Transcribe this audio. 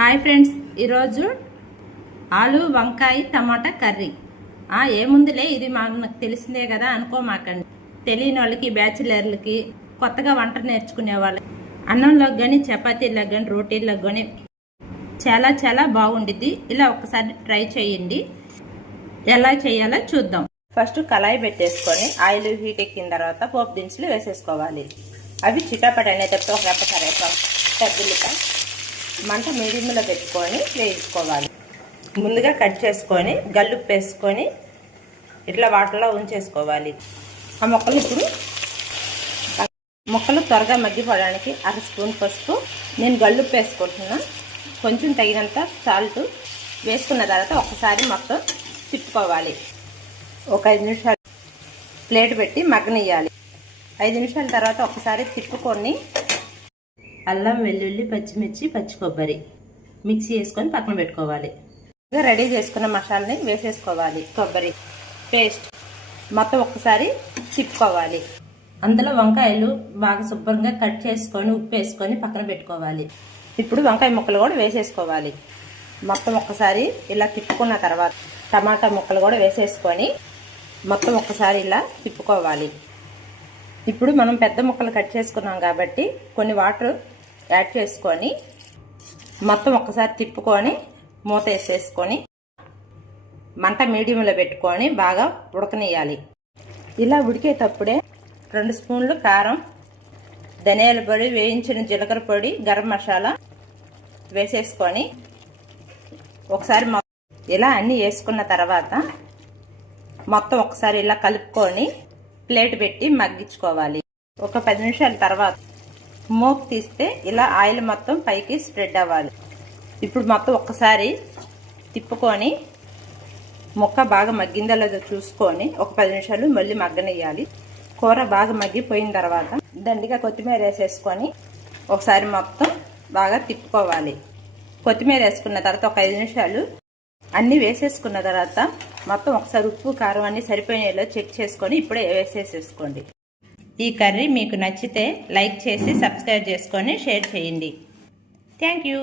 Hi friends, ఈరోజు ఆలు వంకాయ టమాటా కర్రీ. ఏముందిలే, ఇది మనకు తెలిసిందే కదా అనుకోమాకండి. తెలియని వాళ్ళకి, బ్యాచిలర్లకి, కొత్తగా వంట నేర్చుకునే వాళ్ళకి అన్నంలోకి కానీ, చపాతీలకు కానీ, రోటీలకు కానీ చాలా చాలా బాగుండిద్ది. ఇలా ఒకసారి ట్రై చేయండి. ఎలా చేయాలో చూద్దాం. ఫస్ట్ కళాయి పెట్టేసుకొని ఆయిల్ హీట్ ఎక్కిన తర్వాత పోపు దినుసులు వేసేసుకోవాలి. అవి చిటాపట అనేటప్పుడు ఒక రెప్ప కరేపాకు, పెద్దలిపాయ మంట మీడియంలో పెట్టుకొని వేయించుకోవాలి. ముందుగా కట్ చేసుకొని గల్లుప్పు వేసుకొని ఇట్లా వాటర్లో ఉంచేసుకోవాలి. ఆ మొక్కలు త్వరగా మగ్గిపోవడానికి అర స్పూన్ పసుపు, నేను గల్లుప్పు వేసుకుంటున్నా, కొంచెం తగినంత సాల్ట్ వేసుకున్న తర్వాత ఒకసారి మొత్తం తిప్పుకోవాలి. ఒక 5 నిమిషాలు ప్లేట్ పెట్టి మగ్గనియ్యాలి. 5 నిమిషాల తర్వాత ఒకసారి తిప్పుకొని అల్లం, వెల్లుల్లి, పచ్చిమిర్చి, పచ్చి కొబ్బరి మిక్సీ వేసుకొని పక్కన పెట్టుకోవాలి. రెడీ చేసుకున్న మసాలాని వేసేసుకోవాలి. కొబ్బరి పేస్ట్ మొత్తం ఒక్కసారి తిప్పుకోవాలి. అందులో వంకాయలు బాగా శుభ్రంగా కట్ చేసుకొని ఉప్పు వేసుకొని పక్కన పెట్టుకోవాలి. ఇప్పుడు వంకాయ ముక్కలు కూడా వేసేసుకోవాలి. మొత్తం ఒక్కసారి ఇలా తిప్పుకున్న తర్వాత టమాటా ముక్కలు కూడా వేసేసుకొని మొత్తం ఒక్కసారి ఇలా తిప్పుకోవాలి. ఇప్పుడు మనం పెద్ద ముక్కలు కట్ చేసుకున్నాం కాబట్టి కొన్ని వాటర్ యాడ్ చేసుకొని మొత్తం ఒక్కసారి తిప్పుకొని మూత వేసేసుకొని మంట మీడియంలో పెట్టుకొని బాగా ఉడకనియాలి. ఇలా ఉడికేటప్పుడే 2 స్పూన్లు కారం, ధనియాల పొడి, వేయించిన జీలకర్ర పొడి, గరం మసాలా వేసేసుకొని ఒకసారి ఇలా అన్నీ వేసుకున్న తర్వాత మొత్తం ఒకసారి ఇలా కలుపుకొని ప్లేట్ పెట్టి మగ్గించుకోవాలి. ఒక 10 నిమిషాల తర్వాత మూత తీస్తే ఇలా ఆయిల్ మొత్తం పైకి స్ప్రెడ్ అవ్వాలి. ఇప్పుడు మొత్తం ఒక్కసారి తిప్పుకొని ముక్క బాగా మగ్గిందో లేదో చూసుకొని ఒక 10 నిమిషాలు మళ్ళీ మగ్గనియ్యాలి. కూర బాగా మగ్గిపోయిన తర్వాత దండిగా కొత్తిమీర వేసేసుకొని ఒకసారి మొత్తం బాగా తిప్పుకోవాలి. కొత్తిమీర వేసుకున్న తర్వాత ఒక 5 నిమిషాలు అన్నీ వేసేసుకున్న తర్వాత మొత్తం ఒకసారి ఉప్పు, కారం అన్నీ సరిపోయేలా చెక్ చేసుకొని ఇప్పుడే వేసేసేసుకోండి. ఈ కర్రీ మీకు నచ్చితే లైక్ చేసి సబ్స్క్రైబ్ చేసుకొని షేర్ చేయండి. Thank you.